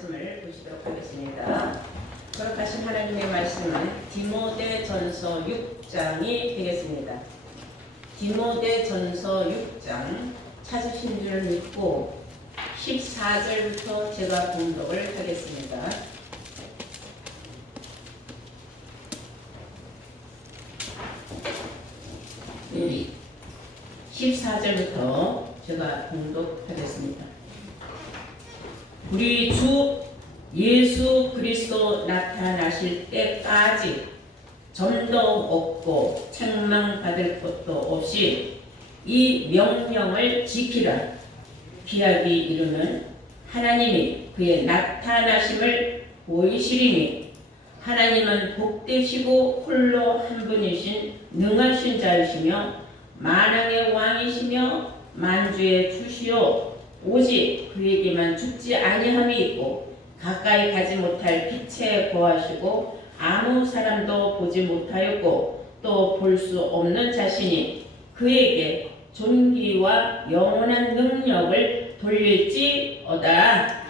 말씀을 보시도록 하겠습니다. 거룩하신 하나님의 말씀은 디모데전서 6장이 되겠습니다. 디모데전서 6장 찾으신 줄 믿고 14절부터 제가 봉독을 하겠습니다. 네, 14절부터 제가 봉독하겠습니다. 우리 주 예수 그리스도 나타나실 때까지 점도 없고 책망받을 것도 없이 이 명령을 지키라. 기약이 이르는 하나님이 그의 나타나심을 보이시리니 하나님은 복되시고 홀로 한 분이신 능하신 자이시며 만왕의 왕이시며 만주의 주시오. 오직 그에게만 죽지 아니함이 있고 가까이 가지 못할 빛에 거하시고 아무 사람도 보지 못하였고 또 볼 수 없는 자신이 그에게 존귀와 영원한 능력을 돌릴지어다.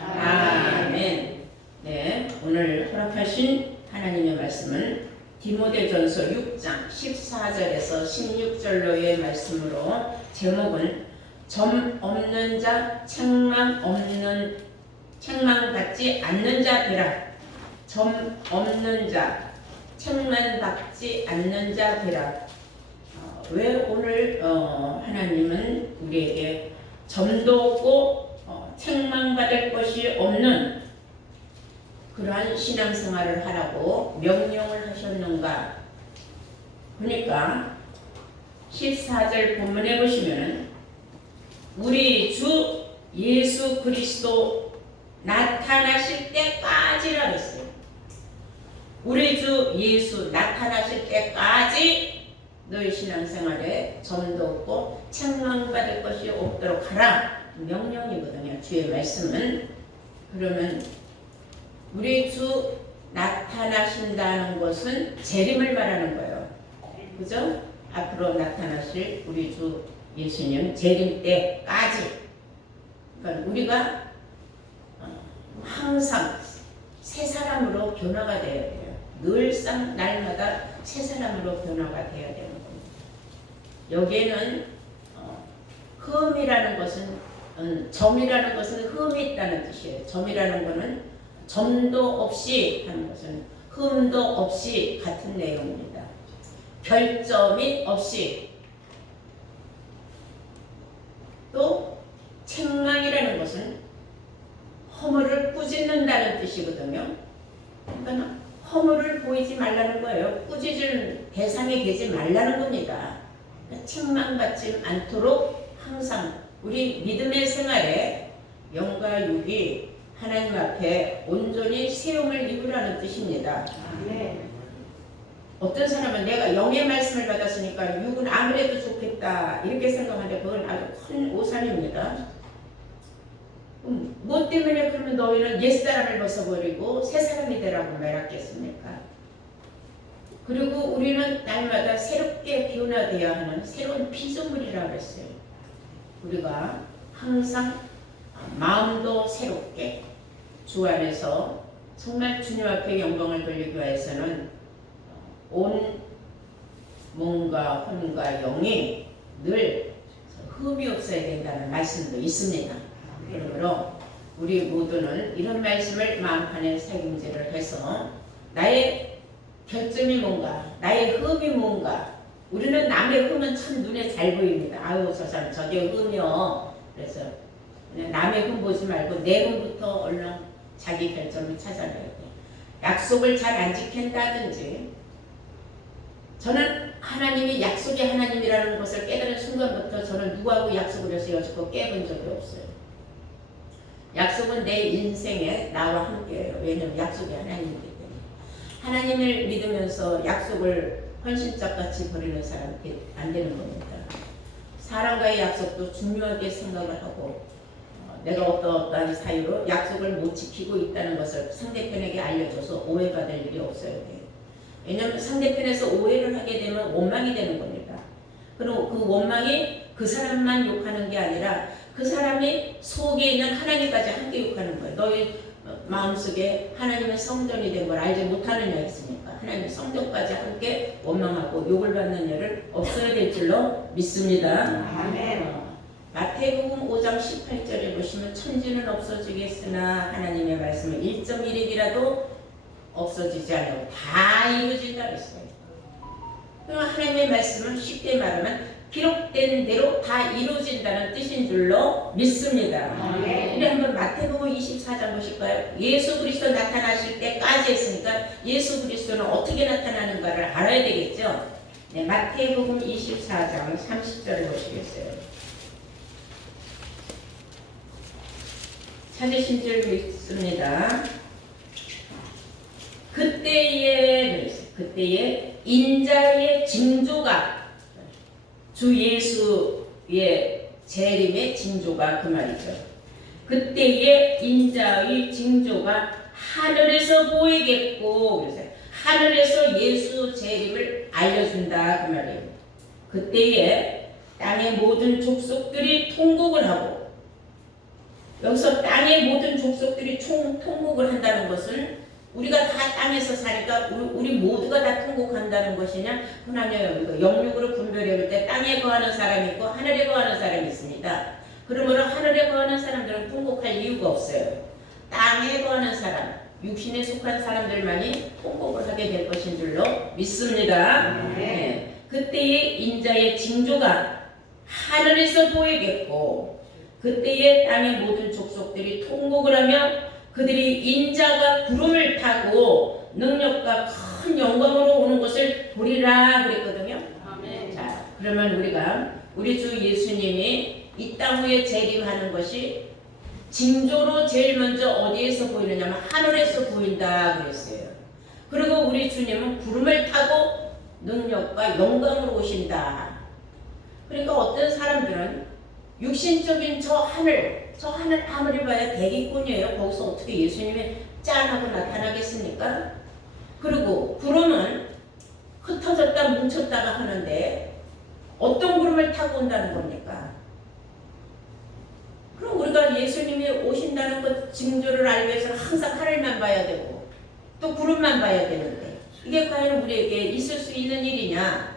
아멘. 네, 오늘 허락하신 하나님의 말씀은 디모데전서 6장 14절에서 16절로의 말씀으로 제목은 점 없는 자, 책망받지 않는 자 되라. 점 없는 자, 책망받지 않는 자 되라. 왜 오늘 하나님은 우리에게 점도 없고 책망받을 것이 없는 그러한 신앙생활을 하라고 명령을 하셨는가? 그러니까 14절 본문에 보시면 우리 주 예수 그리스도 나타나실 때까지라고 했어요. 우리 주 예수 나타나실 때까지 너희 신앙생활에 점도 없고 책망받을 것이 없도록 하라. 명령이거든요. 주의 말씀은. 그러면 우리 주 나타나신다는 것은 재림을 말하는 거예요. 그죠? 앞으로 나타나실 우리 주 예수님 재림 때까지. 그러니까 우리가 항상 새 사람으로 변화가 되어야 돼요. 늘상 날마다 새 사람으로 변화가 되어야 되는 겁니다. 여기에는 흠이라는 것은 점이라는 것은 흠이 있다는 뜻이에요. 점이라는 것은 점도 없이 하는 것은 흠도 없이 같은 내용입니다. 별점이 없이. 또 책망이라는 것은 허물을 꾸짖는다는 뜻이거든요. 그러니까 허물을 보이지 말라는 거예요. 꾸짖을 대상이 되지 말라는 겁니다. 책망받지 않도록 항상 우리 믿음의 생활에 영과 육이 하나님 앞에 온전히 세움을 입으라는 뜻입니다. 네. 어떤 사람은 내가 영의 말씀을 받았으니까 육은 아무래도 좋겠다 이렇게 생각하는데 그건 아주 큰 오산입니다. 뭐 때문에 그러면 너희는 옛사람을 벗어버리고 새사람이 되라고 말하겠습니까? 그리고 우리는 날마다 새롭게 변화되어야 하는 새로운 피조물이라고 했어요. 우리가 항상 마음도 새롭게 주 안에서 정말 주님 앞에 영광을 돌리기 위해서는 온 몸과 혼과 영이 늘 흠이 없어야 된다는 말씀도 있습니다. 그러므로 우리 모두는 이런 말씀을 마음판에 새김질을 해서 나의 결점이 뭔가, 나의 흠이 뭔가. 우리는 남의 흠은 참 눈에 잘 보입니다. 아유 저 사람 저게 흠이요. 그래서 남의 흠 보지 말고 내 흠부터 얼른 자기 결점을 찾아내야 돼. 약속을 잘 안 지킨다든지. 저는 하나님이 약속의 하나님이라는 것을 깨달은 순간부터 저는 누구하고 약속을 해서 여지껏 깨본 적이 없어요. 약속은 내 인생에 나와 함께해요. 왜냐하면 약속이 하나님이기 때문에. 하나님을 믿으면서 약속을 헌신짝같이 버리는 사람이 안 되는 겁니다. 사람과의 약속도 중요하게 생각을 하고 내가 어떠한 사유로 약속을 못 지키고 있다는 것을 상대편에게 알려줘서 오해받을 일이 없어야 돼요. 왜냐하면 상대편에서 오해를 하게 되면 원망이 되는 겁니다. 그리고 그 원망이 그 사람만 욕하는 게 아니라 그 사람이 속에 있는 하나님까지 함께 욕하는 거예요. 너희 마음속에 하나님의 성전이 된 걸 알지 못하느냐 했습니까? 하나님의 성전까지 함께 원망하고 욕을 받는 일을 없어야 될 줄로 믿습니다. 아멘. 마태복음 5장 18절에 보시면 천지는 없어지겠으나 하나님의 말씀은 1.1입이라도 없어지지 않고 다 이루어진다 그랬어요. 그럼 하나님의 말씀은 쉽게 말하면 기록된 대로 다 이루어진다는 뜻인 줄로 믿습니다. 우리 한번 마태복음 24장 보실까요? 예수 그리스도 나타나실 때까지 했으니까 예수 그리스도는 어떻게 나타나는가를 알아야 되겠죠. 네, 마태복음 24장 30절을 보시겠어요? 찾으신 줄 믿습니다. 그때에 인자의 징조가 주 예수의 재림의 징조가 그 말이죠. 그때에 인자의 징조가 하늘에서 보이겠고 그래서 하늘에서 예수 재림을 알려준다 그 말이에요. 그때에 땅의 모든 족속들이 통곡을 하고 여기서 땅의 모든 족속들이 통곡을 한다는 것은 우리가 다 땅에서 사니까 우리 모두가 다 통곡한다는 것이냐? 그건 아니에요. 영육으로 분별해 볼 때 땅에 거하는 사람이 있고 하늘에 거하는 사람이 있습니다. 그러므로 하늘에 거하는 사람들은 통곡할 이유가 없어요. 땅에 거하는 사람, 육신에 속한 사람들만이 통곡을 하게 될 것인 줄로 믿습니다. 네. 그때의 인자의 징조가 하늘에서 보이겠고 그때의 땅의 모든 족속들이 통곡을 하며 그들이 인자가 구름을 타고 능력과 큰 영광으로 오는 것을 보리라 그랬거든요. 아멘. 자, 그러면 우리 주 예수님이 이 땅 위에 재림하는 것이 징조로 제일 먼저 어디에서 보이느냐면 하늘에서 보인다 그랬어요. 그리고 우리 주님은 구름을 타고 능력과 영광으로 오신다. 그러니까 어떤 사람들은 육신적인 저 하늘 아무리 봐야 대기권이에요. 거기서 어떻게 예수님이 짠하고 나타나겠습니까? 그리고 구름은 흩어졌다 뭉쳤다가 하는데 어떤 구름을 타고 온다는 겁니까? 그럼 우리가 예수님이 오신다는 것 징조를 알기 위해서는 항상 하늘만 봐야 되고 또 구름만 봐야 되는데 이게 과연 우리에게 있을 수 있는 일이냐?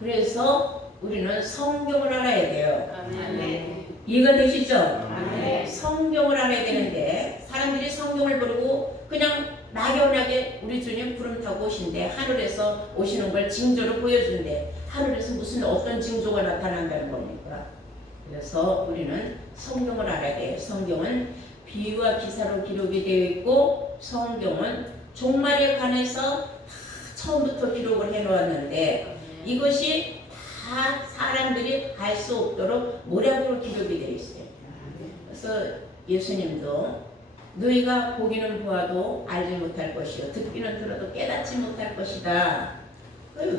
그래서 우리는 성경을 알아야 돼요. 아멘. 이해가 되시죠? 네. 성경을 알아야 되는데 사람들이 성경을 모르고 그냥 막연하게 우리 주님 구름 타고 오신대 하늘에서 오시는 걸 징조로 보여준대. 하늘에서 무슨 어떤 징조가 나타난다는 겁니까? 그래서 우리는 성경을 알아야 돼요. 성경은 비유와 기사로 기록이 되어 있고 성경은 종말에 관해서 다 처음부터 기록을 해놓았는데 이것이 다 사람들이 알 수 없도록 모략으로 기록이 되어 있어요. 그래서 예수님도 너희가 보기는 보아도 알지 못할 것이요 듣기는 들어도 깨닫지 못할 것이다.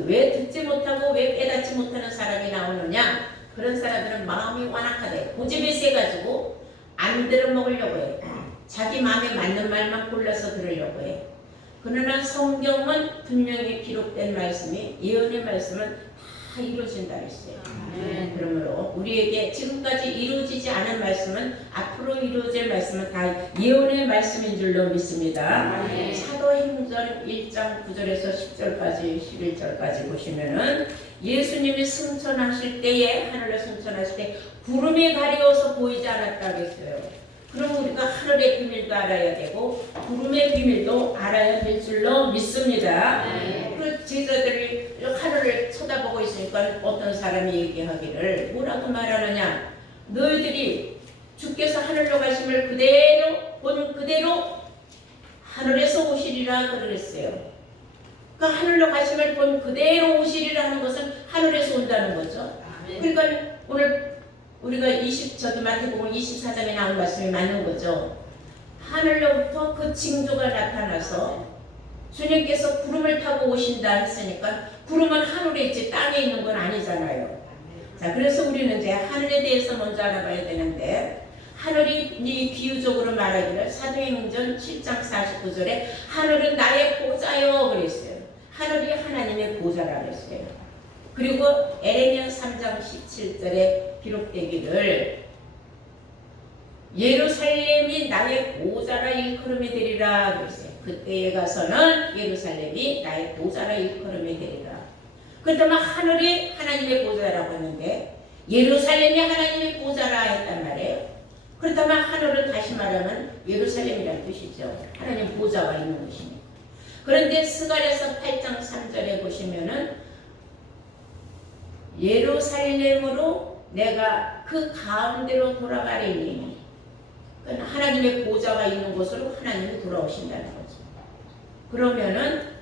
왜 듣지 못하고 왜 깨닫지 못하는 사람이 나오느냐? 그런 사람들은 마음이 완악하대. 고집이 세가지고 안 들어먹으려고 해. 자기 마음에 맞는 말만 골라서 들으려고 해. 그러나 성경은 분명히 기록된 말씀이 예언의 말씀은 다 이루어진다 했어요. 그러므로 우리에게 지금까지 이루어지지 않은 말씀은 앞으로 이루어질 말씀은 다 예언의 말씀인 줄로 믿습니다. 사도행전 1장 9절에서 10절까지 11절까지 보시면은 예수님이 승천하실 때에 하늘로 승천하실 때 구름이 가려워서 보이지 않았다고 했어요. 그럼 우리가 하늘의 비밀도 알아야 되고 구름의 비밀도 알아야 될 줄로 믿습니다. 그 제자들이 하늘을 쳐다보고 있으니까 어떤 사람이 얘기하기를 뭐라고 말하느냐? 너희들이 주께서 하늘로 가심을 그대로 하늘에서 오시리라 그랬어요. 그 하늘로 가심을 본 그대로 오시리라 하는 것은 하늘에서 온다는 거죠. 그러니까 오늘 우리가 저도 마태복음 24장에 나온 말씀이 맞는 거죠. 하늘로부터 그 징조가 나타나서 주님께서 구름을 타고 오신다 했으니까 구름은 하늘에 있지 땅에 있는 건 아니잖아요. 자, 그래서 우리는 이제 하늘에 대해서 먼저 알아봐야 되는데 하늘이 비유적으로 말하기를 사도행전 7장 49절에 하늘은 나의 보좌요 그랬어요. 하늘이 하나님의 보좌라 그랬어요. 그리고 에레미야 3장 17절에 기록되기를 예루살렘이 나의 보좌라 일컬음이 되리라 그랬어요. 그때에 가서는 예루살렘이 나의 보좌라 일컬음이 되리라. 그렇다면 하늘이 하나님의 보좌라고 했는데 예루살렘이 하나님의 보좌라 했단 말이에요. 그렇다면 하늘은 다시 말하면 예루살렘이라는 뜻이죠. 하나님 보좌가 있는 곳이니까. 그런데 스가랴서 8장 3절에 보시면은 예루살렘으로 내가 그 가운데로 돌아가리니, 하나님의 보좌가 있는 곳으로 하나님이 돌아오신다는 거죠. 그러면은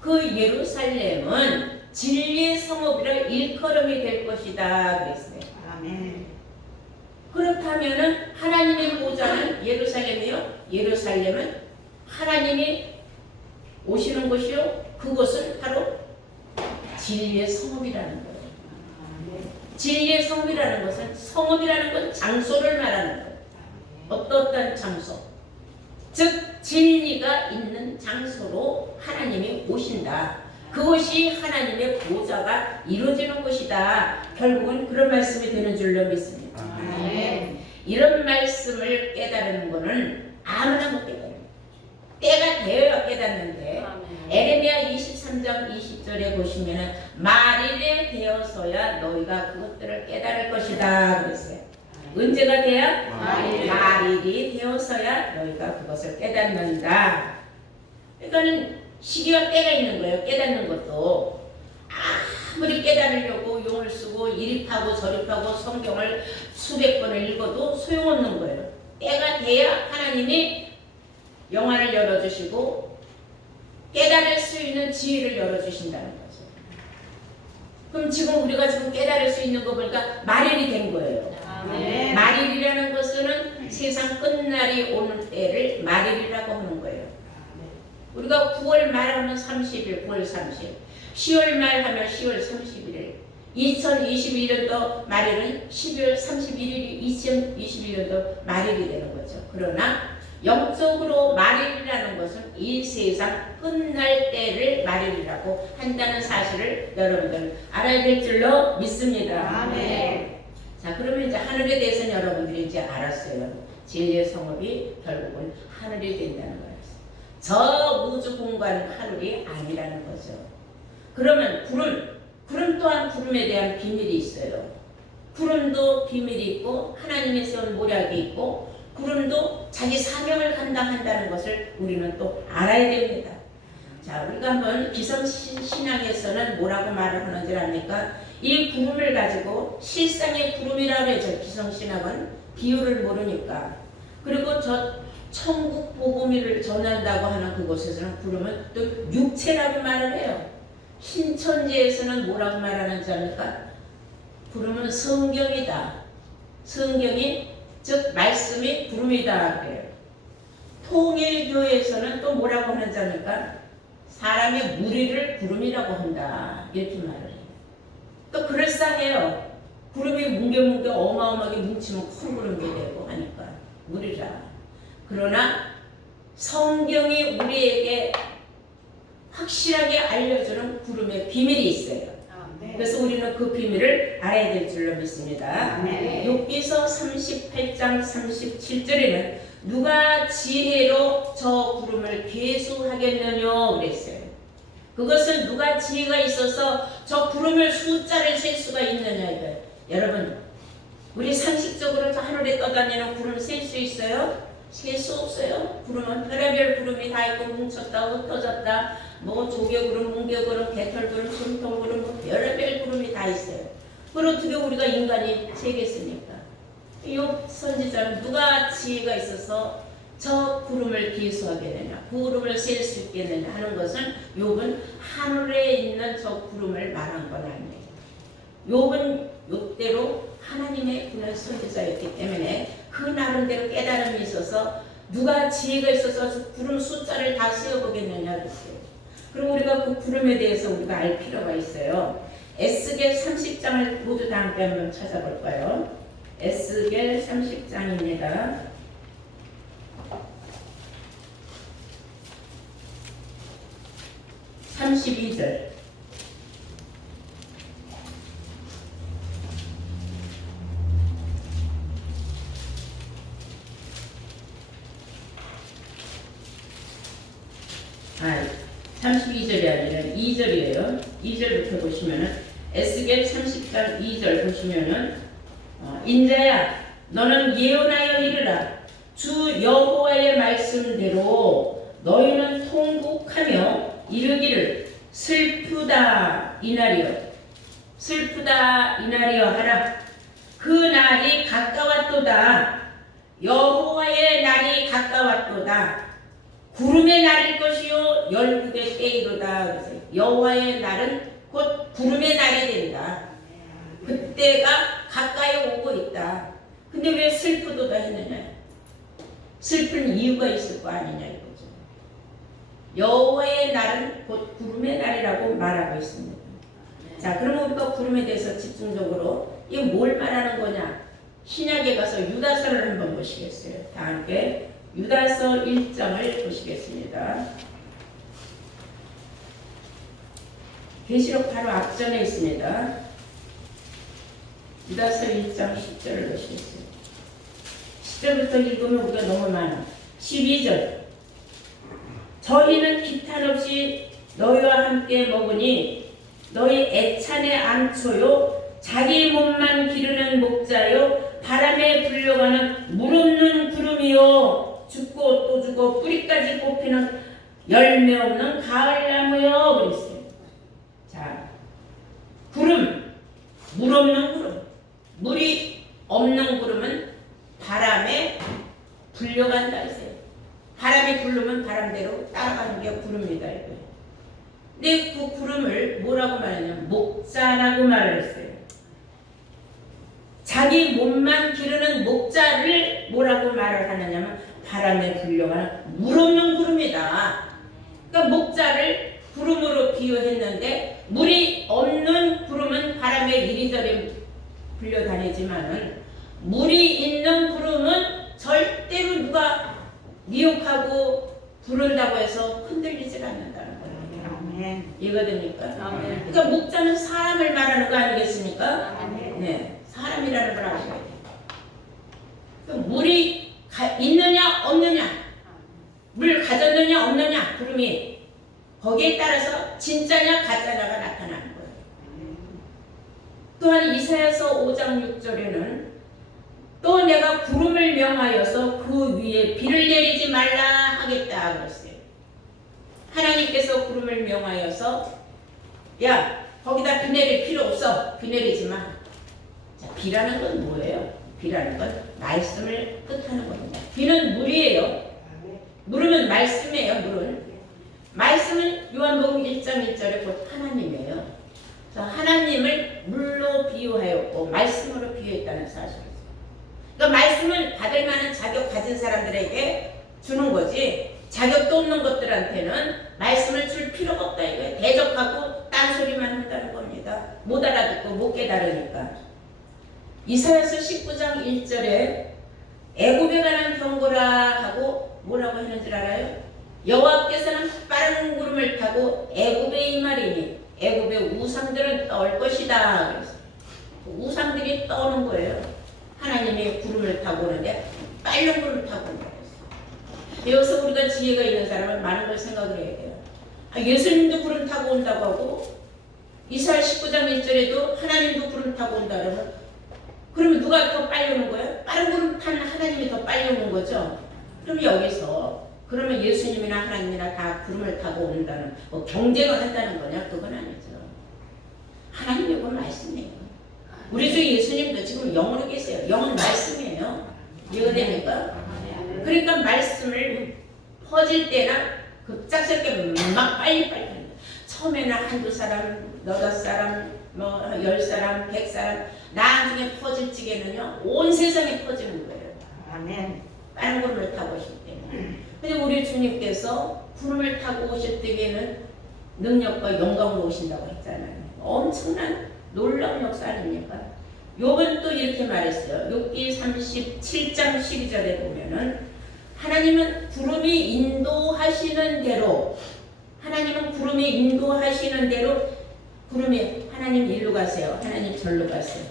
그 예루살렘은 진리의 성읍이라 일컬음이 될 것이다 그랬어요. 아멘. 그렇다면은 하나님의 보좌는 예루살렘이요. 예루살렘은 하나님이 오시는 곳이요. 그곳은 바로 진리의 성읍이라는 거예요. 진리의 성읍이라는 것은, 성읍이라는 건 장소를 말하는 거예요. 어떤 장소, 즉 진리가 있는 장소로 하나님이 오신다. 그것이 하나님의 보좌가 이루어지는 것이다. 결국은 그런 말씀이 되는 줄로 믿습니다. 이런 말씀을 깨달은 것은 아무나 못 깨달아요. 때가 되어야 깨닫는데 에레미야 23장 20절에 보시면 말일에 되어서야 너희가 그것들을 깨달을 것이다 그랬어요. 언제가 돼야? 말일이 되어서야 너희가 그것을 깨닫는다. 그러니까는 시기와 때가 있는 거예요. 깨닫는 것도 아무리 깨달으려고 용을 쓰고 이립하고 저립하고 성경을 수백 번을 읽어도 소용없는 거예요. 때가 돼야 하나님이 영안을 열어주시고 깨달을 수 있는 지혜를 열어주신다는 거죠. 그럼 지금 우리가 지금 깨달을 수 있는 거 보니까 말일이 된 거예요. 아멘. 말일이라는 것은 세상 끝날이 오는 때를 말일이라고 하는 거예요. 우리가 9월 말하면 30일, 9월 30일, 10월 말하면 10월 31일, 2021년도 말일은 12월 31일이 2021년도 말일이 되는 거죠. 그러나 영적으로 말일이라는 것은 이 세상 끝날 때를 말일이라고 한다는 사실을 여러분들 알아야 될 줄로 믿습니다. 아멘. 자, 그러면 이제 하늘에 대해서는 여러분들이 이제 알았어요. 진리의 성읍이 결국은 하늘이 된다는 거예요. 저 우주 공간 하늘이 아니라는 거죠. 그러면 구름 또한 구름에 대한 비밀이 있어요. 구름도 비밀이 있고 하나님의 세운 모략이 있고 구름도 자기 사명을 감당한다는 것을 우리는 또 알아야 됩니다. 자, 우리가 한번 기성신앙에서는 뭐라고 말을 하는지 압니까? 이 구름을 가지고 실상의 구름이라고 해서 기성신학은 비유를 모르니까. 그리고 저 천국 복음을 전한다고 하는 그곳에서는 구름은 또 육체라고 말을 해요. 신천지에서는 뭐라고 말하는지 압니까? 구름은 성경이다. 성경이 즉 말씀이 구름이다 그래요. 통일교에서는 또 뭐라고 하는지 압니까? 사람의 무리를 구름이라고 한다 이렇게 말을 해요. 또 그럴싸해요. 구름이 뭉게뭉게 어마어마하게 뭉치면 큰 구름이 되고 하니까 무리라. 그러나 성경이 우리에게 확실하게 알려주는 구름의 비밀이 있어요. 그래서 우리는 그 비밀을 알아야 될 줄로 믿습니다. 욥기서 38장 37절에는 누가 지혜로 저 구름을 계수하겠느냐 그랬어요. 그것을 누가 지혜가 있어서 저 구름을 숫자를 셀 수가 있느냐 이거예요. 여러분, 우리 상식적으로 저 하늘에 떠다니는 구름을 셀 수 있어요? 셀 수 없어요. 구름은 별의별 구름이 다 있고 뭉쳤다 흩어졌다 뭐 조개구름, 뭉게구름, 개털구름, 숨통구름 뭐 별의별 구름이 다 있어요. 그걸 어떻게 우리가 인간이 세겠습니까? 욥 선지자는 누가 지혜가 있어서 저 구름을 계수하겠느냐, 구름을 셀 수 있겠느냐 하는 것은 욥은 하늘에 있는 저 구름을 말한 건 아니에요. 욥은 욥대로 하나님의 그런 선지자였기 때문에 그 나름대로 깨달음이 있어서 누가 지혜가 있어서 저 구름 숫자를 다 세어보겠느냐 그랬어요. 그럼 우리가 그 구름에 대해서 우리가 알 필요가 있어요. 에스겔 30장을 모두 다 함께 한번 찾아볼까요? 에스겔 30장입니다. 32절. 32절이 아니라 2절이에요. 2절부터 보시면은 에스겔 30장 2절 보시면은 인자야 너는 예언하여 이르라 주 여호와의 말씀대로 너희는 통곡하며 이르기를 슬프다 이날이여 하라. 그 날이 가까웠도다. 여호와의 날이 가까웠도다. 구름의 날일 것이요 열국의 때이로다. 여호와의 날은 곧 구름의 날이 된다. 그때가 가까이 오고 있다. 근데 왜 슬프도다 했느냐? 슬픈 이유가 있을 거 아니냐 이거죠. 여호와의 날은 곧 구름의 날이라고 말하고 있습니다. 자, 그러면 우리가 구름에 대해서 집중적으로 이게 뭘 말하는 거냐? 신약에 가서 유다서를 한번 보시겠어요? 다 함께 유다서 1장을 보시겠습니다. 계시록 바로 앞전에 있습니다. 유다서 1장 10절을 보시겠어요? 10절부터 읽으면 우리가 너무 많아. 12절 저희는 기탄 없이 너희와 함께 먹으니 너희 애찬의 암초요 자기 몸만 기르는 목자요 바람에 불려가는 물 없는 구름이요 죽고 또 죽어 뿌리까지 뽑히는 열매 없는 가을나무요 그랬어요. 자, 구름, 물 없는 구름, 물이 없는 구름은 바람에 불려간다 했어요. 바람이 부르면 바람대로 따라가는 게 구름이다 이거예요. 근데 그 구름을 뭐라고 말하냐면 목자라고 말을 했어요. 자기 몸만 기르는 목자를 뭐라고 말을 하느냐면 바람에 불려가는 물 없는 구름이다. 그러니까 목자를 구름으로 비유했는데 물이 없는 구름은 바람에 이리저리 불려다니지만은 물이 있는 구름은 절대로 누가 미혹하고 부른다고 해서 흔들리질 않는다는 거예요. 이해가 됩니까? 그러니까 목자는 사람을 말하는 거 아니겠습니까? 네, 사람이라는 걸 아셔야 돼요. 물이 있느냐 없느냐, 물 가졌느냐 없느냐, 구름이 거기에 따라서 진짜냐 가짜냐가 나타나는 거예요. 또한 이사야서 5장 6절에는 또 내가 구름을 명하여서 그 위에 비를 내리지 말라 하겠다 그랬어요. 하나님께서 구름을 명하여서 야 거기다 비 내릴 필요 없어. 비 내리지 마. 자, 비라는 건 뭐예요? 비라는 건 말씀을 뜻하는 겁니다. 비는 물이에요. 물은 말씀이에요. 물은 말씀은 요한복음 1장 1절에 곧 하나님이에요. 하나님을 물로 비유하였고 말씀으로 비유했다는 사실이죠. 그러니까 말씀을 받을 만한 자격 가진 사람들에게 주는 거지 자격도 없는 것들한테는 말씀을 줄 필요가 없다 이거예요. 대적하고 딴소리만 한다는 겁니다. 못 알아듣고 못 깨달으니까. 이사야서 19장 1절에 애굽에 관한 경고라 하고 뭐라고 했는지 알아요? 여호와께서는 빠른 구름을 타고 애굽에 임하리니 애굽의 우상들은 떠올 것이다. 그래서 우상들이 떠오는 거예요. 하나님이 구름을 타고 오는데 빠른 구름을 타고 오는 거예요. 여기서 우리가 지혜가 있는 사람은 많은 걸 생각을 해야 돼요. 예수님도 구름 타고 온다고 하고 이사야 19장 1절에도 하나님도 구름 타고 온다 그러면 누가 더 빨리 오는 거예요? 빠른 구름 타는 하나님이 더 빨리 오는 거죠. 그럼 여기서 그러면 예수님이나 하나님이나 다 구름을 타고 온다는 뭐 경쟁을 한다는 거냐? 그건 아니죠. 하나님이 그 말씀이에요. 우리 주 예수님도 지금 영으로 계세요. 영은 말씀이에요. 이해가 됩니까? 그러니까 말씀을 퍼질 때나 급작스럽게 막 빨리빨리 합니다. 처음에는 한두 사람, 너댓 사람, 뭐 10사람, 100사람 나중에 퍼질 적에는요 온 세상에 퍼지는 거예요. 아멘. 빠른 구름을 타고 오실 때는. 근데 우리 주님께서 구름을 타고 오실 때에는 능력과 영광으로 오신다고 했잖아요. 엄청난 놀라운 역사 아닙니까? 욥은 또 이렇게 말했어요. 욥기 37장 12절에 보면은 하나님은 구름이 인도하시는 대로 하나님은 구름이 인도하시는 대로 구름이 하나님 일로 가세요. 하나님 절로 가세요.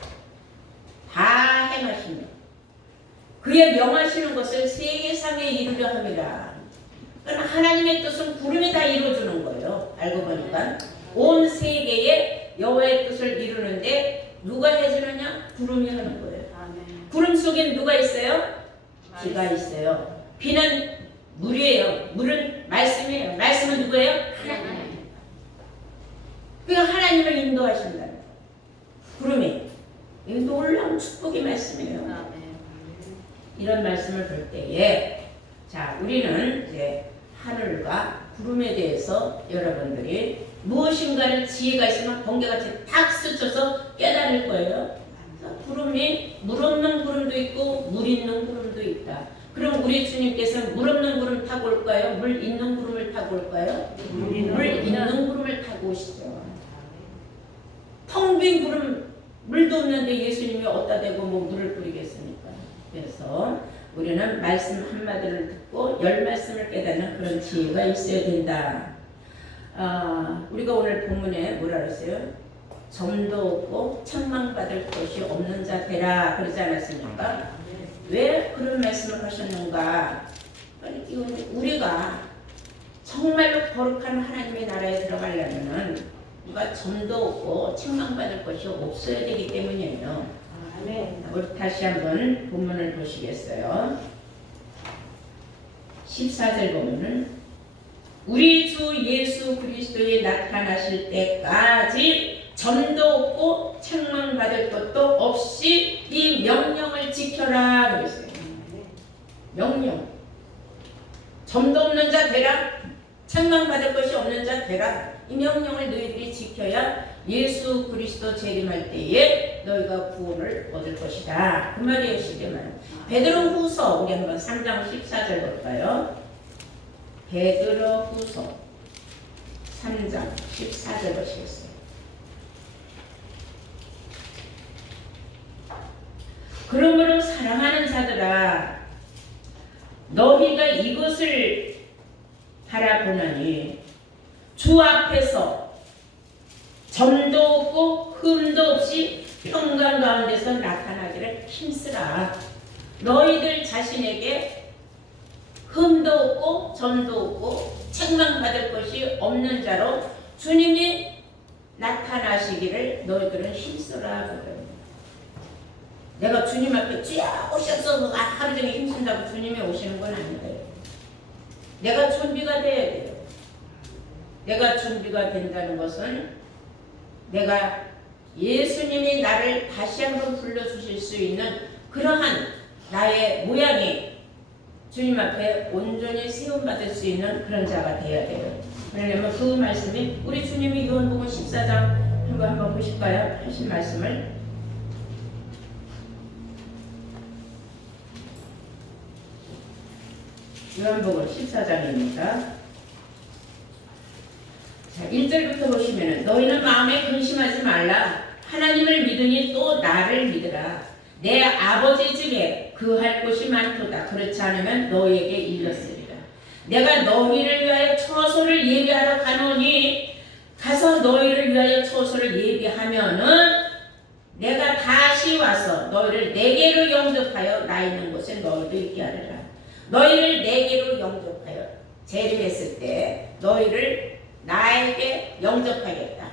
다 행하시며 그의 명하시는 것을 세계상에 이루려 함이라. 그러니까 하나님의 뜻은 구름이 다 이루어주는 거예요. 알고 보니까 온 세계에 여호와의 뜻을 이루는데 누가 해주느냐? 구름이 하는 거예요. 구름 속에 누가 있어요? 비가 있어요. 비는 물이에요. 물은 말씀이에요. 말씀은 누구예요? 하나님. 그러니까 하나님을 인도하신다. 구름이. 이거 놀라운 축복의 말씀이에요. 이런 말씀을 볼 때에 자 우리는 이제 하늘과 구름에 대해서 여러분들이 무엇인가를 지혜가 있으면 번개같이 탁 스쳐서 깨달을 거예요. 구름이 물 없는 구름도 있고 물 있는 구름도 있다. 그럼 우리 주님께서는 물 없는 구름 타고 올까요? 물 있는 구름을 타고 올까요? 물 있는 구름을 타고 오시죠. 텅 빈 구름 물도 없는데 예수님이 어디다 대고 뭐 물을 뿌리겠습니까? 그래서 우리는 말씀 한마디를 듣고 열 말씀을 깨닫는 그런 지혜가 있어야 된다. 우리가 오늘 본문에 뭐라 그랬어요? 점도 없고 책망받을 것이 없는 자 되라 그러지 않았습니까? 왜 그런 말씀을 하셨는가? 우리가 정말로 거룩한 하나님의 나라에 들어가려면 우리가 점도 없고 책망받을 것이 없어야 되기 때문이에요. 우리 다시 한번 본문을 보시겠어요? 14절 보면은 우리 주 예수 그리스도에 나타나실 때까지 점도 없고 책망받을 것도 없이 이 명령을 지켜라 그랬어요. 명령. 점도 없는 자 되라. 책망받을 것이 없는 자 되라. 이 명령을 너희들이 지켜야 예수 그리스도 재림할 때에 너희가 구원을 얻을 것이다. 그 말이에요. 시대만. 베드로후서 우리 한번 3장 14절 볼까요? 베드로후서 3장 14절 보시겠어요? 그러므로 사랑하는 자들아 너희가 이것을 바라보나니 주 앞에서 점도 없고 흠도 없이 평강 가운데서 나타나기를 힘쓰라. 너희들 자신에게 흠도 없고 점도 없고 책망받을 것이 없는 자로 주님이 나타나시기를 너희들은 힘쓰라 그래요. 내가 주님 앞에 쭉 오셔서 하루 종일 힘쓴다고 주님이 오시는 건 아니에요. 내가 준비가 돼야 돼요. 내가 준비가 된다는 것은 내가 예수님이 나를 다시 한번 불러주실 수 있는 그러한 나의 모양이 주님 앞에 온전히 세움받을 수 있는 그런 자가 되어야 돼요. 그러려면 그 말씀이 우리 주님이 요한복음 14장 한번 보실까요? 하신 말씀을 요한복음 14장입니다. 자, 1절부터 보시면은 너희는 마음에 근심하지 말라. 하나님을 믿으니 또 나를 믿으라. 내 아버지 집에 그할 곳이 많도다. 그렇지 않으면 너희에게 일렀으리라. 내가 너희를 위하여 처소를 예비하러 가노니 가서 너희를 위하여 처소를 예비하면은 내가 다시 와서 너희를 내게로 영접하여 나 있는 곳에 너희도 있게 하리라. 너희를 내게로 영접하여 재림했을 때 너희를 나에게 영접하겠다.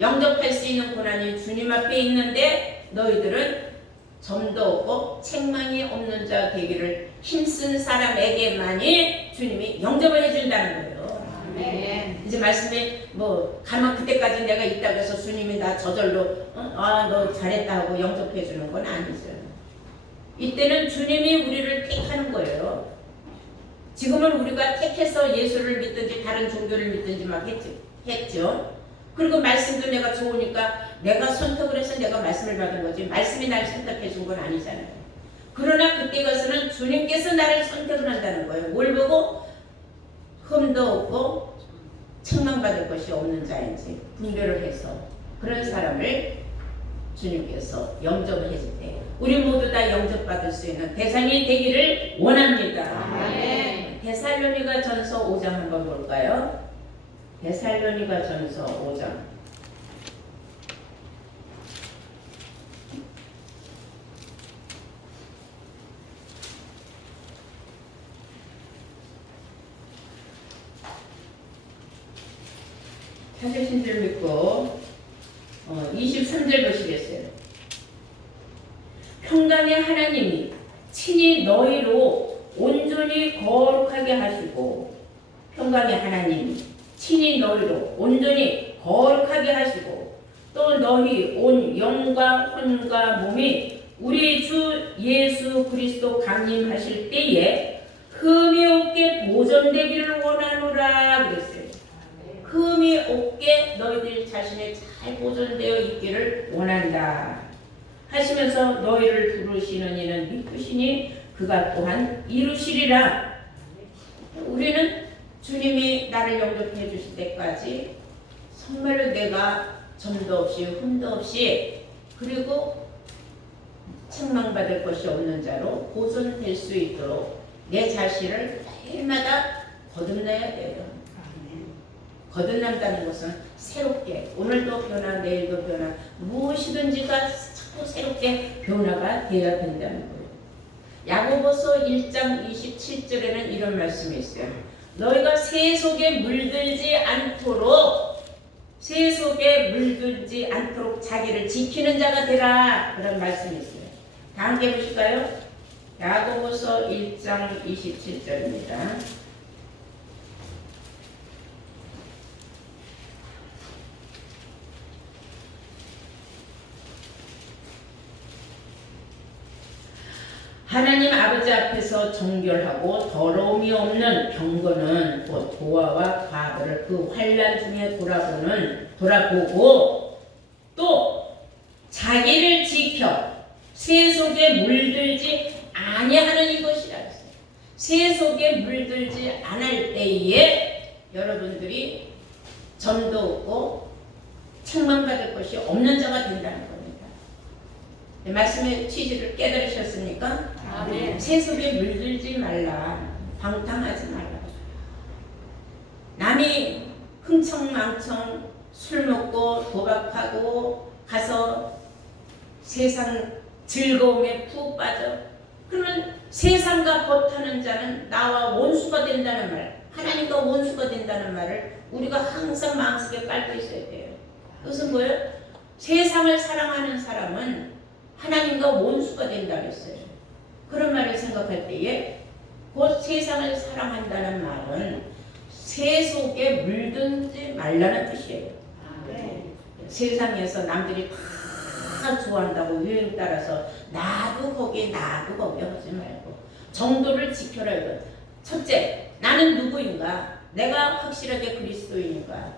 영접할 수 있는 고난이 주님 앞에 있는데 너희들은 점도 없고 책망이 없는 자 되기를 힘쓴 사람에게만이 주님이 영접을 해준다는 거예요. 네. 이제 말씀에 뭐 가만 그때까지 내가 있다고 해서 주님이 나 저절로 너 잘했다 하고 영접해 주는 건 아니죠. 이때는 주님이 우리를 택하는 거예요. 지금은 우리가 택해서 예수를 믿든지 다른 종교를 믿든지 막 했죠. 그리고 말씀도 내가 좋으니까 내가 선택을 해서 내가 말씀을 받은 거지 말씀이 나를 선택해 준 건 아니잖아요. 그러나 그때 가서는 주님께서 나를 선택을 한다는 거예요. 뭘 보고? 흠도 없고 책망받을 것이 없는 자인지 분별을 해서 그런 사람을 주님께서 영접을 해줄 때 우리 모두 다 영접받을 수 있는 대상이 되기를 원합니다. 네. 데살로니가 전서 5장 한번 볼까요? 데살로니가 전서 5장 찾으신 줄 믿고 23절 보시겠어요. 평강의 하나님이 친히 너희로 온전히 거룩하게 하시고, 평강의 하나님이 친히 너희로 온전히 거룩하게 하시고, 또 너희 온 영과 혼과 몸이 우리 주 예수 그리스도 강림하실 때에 흠이 없게 보존되기를 원하노라 그랬어요. 흠이 없게 너희들 자신의 잘 보존되어 있기를 원한다 하시면서 너희를 부르시는 이는 믿으시니 그가 또한 이루시리라. 우리는 주님이 나를 영접해 주실 때까지 정말로 내가 점도 없이 흠도 없이 그리고 책망받을 것이 없는 자로 보존될 수 있도록 내 자신을 매일마다 거듭내야 돼요. 거듭난다는 것은 새롭게, 오늘도 변화, 내일도 변화, 무엇이든지가 자꾸 새롭게 변화가 되어야 된다는 거예요. 야고보서 1장 27절에는 이런 말씀이 있어요. 너희가 새 속에 물들지 않도록 자기를 지키는 자가 되라. 그런 말씀이 있어요. 다 함께 보실까요? 야고보서 1장 27절입니다. 하나님 아버지 앞에서 정결하고 더러움이 없는 경건은 곧 보아와 과거를 그 환난 중에 돌아보고 또 자기를 지켜 새 속에 물들지 아니하는 이것이라 했어요. 새 속에 물들지 않을 때에 여러분들이 점도 없고 책망받을 것이 없는 자가 된다는 겁니다. 말씀의 취지를 깨달으셨습니까? 네. 새 속에 물들지 말라. 방탕하지 말라. 남이 흥청망청 술 먹고 도박하고 가서 세상 즐거움에 푹 빠져. 그러면 세상과 버타는 자는 나와 원수가 된다는 말, 하나님과 원수가 된다는 말을 우리가 항상 마음속에 깔고 있어야 돼요. 그것은 뭐예요? 세상을 사랑하는 사람은 하나님과 원수가 된다고 했어요. 그런 말을 생각할 때에 곧 세상을 사랑한다는 말은 새 속에 물들지 말라는 뜻이에요. 세상에서 남들이 다 좋아한다고 유행 따라서 나도 거기 하지 말고 정도를 지켜라 이거. 첫째, 나는 누구인가? 내가 확실하게 그리스도인인가?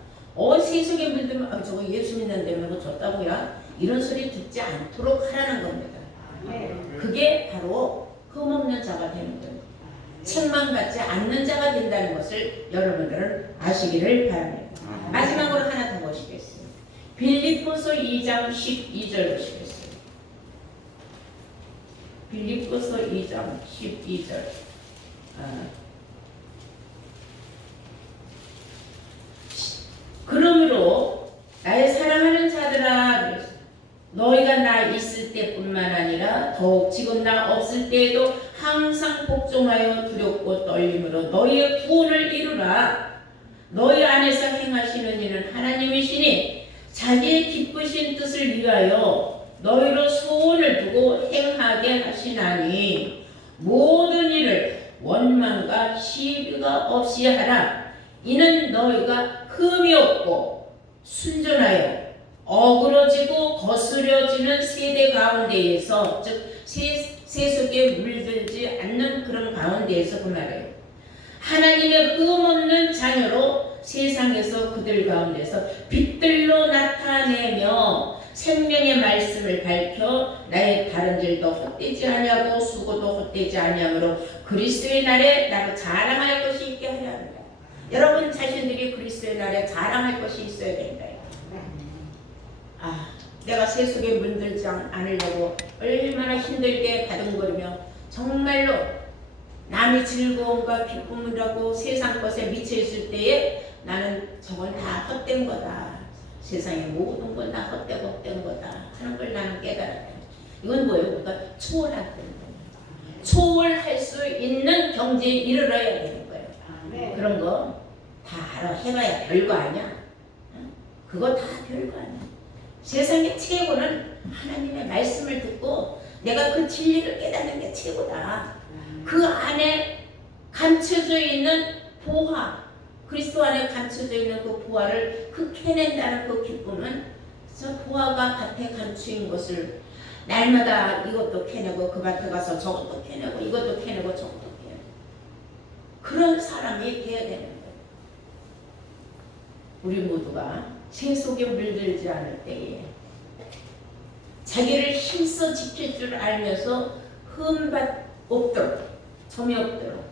세속에 물들면 저거 예수 믿는데 뭐 졌다고야? 이런 소리 듣지 않도록 하라는 겁니다. 그게 바로 흠없는 자가 되는 거예요. 책망받지 않는 자가 된다는 것을 여러분들은 아시기를 바랍니다. 마지막으로 하나 더 보시겠습니다. 빌립보서 2장 12절 보시겠어요. 빌립보서 2장 12절. 그러므로 나의 사랑하는 자들아 그랬어요. 너희가 나 있을 때뿐만 아니라 더욱 지금 나 없을 때에도 항상 복종하여 두렵고 떨림으로 너희의 구원을 이루라. 너희 안에서 행하시는 일은 하나님이시니 자기의 기쁘신 뜻을 위하여 너희로 소원을 두고 행하게 하시나니 모든 일을 원망과 시비가 없이 하라. 이는 너희가 흠이 없고 순전하여 어그러지고 거스려지는 세대 가운데에서 즉 세속에 물들지 않는 그런 가운데에서 그 말이에요. 하나님의 흠없는 자녀로 세상에서 그들 가운데서 빛들로 나타내며 생명의 말씀을 밝혀 나의 다른 일도 헛되지 아니하고 수고도 헛되지 아니하므로 그리스도의 날에 나로 자랑할 것이 있게 하려 합니다. 여러분 자신들이 그리스도의 날에 자랑할 것이 있어야 된다. 내가 세속에 물들지 않으려고 얼마나 힘들게 바둥거리며 정말로 남이 즐거움과 기쁨을 하고 세상 것에 미쳐 있을 때에 나는 저건 다 헛된 거다. 세상의 모든 건 다 헛된 거다 하는 걸 나는 깨달았다. 이건 뭐예요? 우리가 초월할 거예요. 초월할 수 있는 경지에 이르러야 되는 거예요. 그런 거 다 알아 해봐야 별거 아니야. 그거 다 별거 아니야. 세상의 최고는 하나님의 말씀을 듣고 내가 그 진리를 깨닫는 게 최고다. 그 안에 감춰져 있는 보화, 그리스도 안에 감춰져 있는 그 보화를 그 캐낸다는 그 기쁨은 저 보화가 밭에 감추인 것을 날마다 이것도 캐내고 그 밭에 가서 저것도 캐내고 이것도 캐내고 저것도 캐내고 그런 사람이 되어야 되는 거예요. 우리 모두가 새 속에 물들지 않을 때에 자기를 힘써 지킬 줄 알면서 흠밭 없도록, 점이 없도록,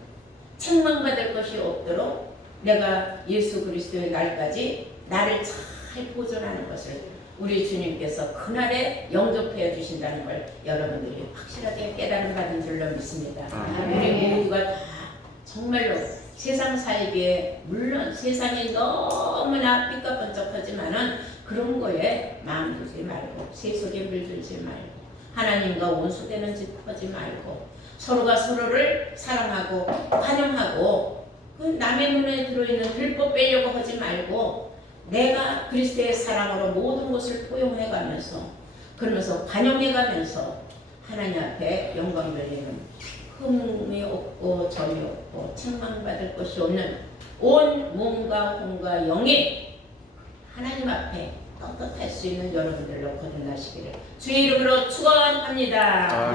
책망받을 것이 없도록 내가 예수 그리스도의 날까지 나를 잘 보존하는 것을 우리 주님께서 그날에 영접해 주신다는 걸 여러분들이 확실하게 깨달음 받은 줄로 믿습니다. 우리 모두가 다 정말로 세상 살기에 물론 세상이 너무나 삐까번쩍하지만은 그런 거에 마음 두지 말고 세속에 물들지 말고 하나님과 원수되는 짓 하지 말고 서로가 서로를 사랑하고 환영하고 그 남의 눈에 들어있는 들보 빼려고 하지 말고 내가 그리스도의 사랑으로 모든 것을 포용해가면서 그러면서 관용해가면서 하나님 앞에 영광 돌리는 흠이 없고 점이 없고 책망받을 것이 없는 온 몸과 혼과 영이 하나님 앞에 떳떳할 수 있는 여러분들로 거듭나시기를 주의 이름으로 축원합니다.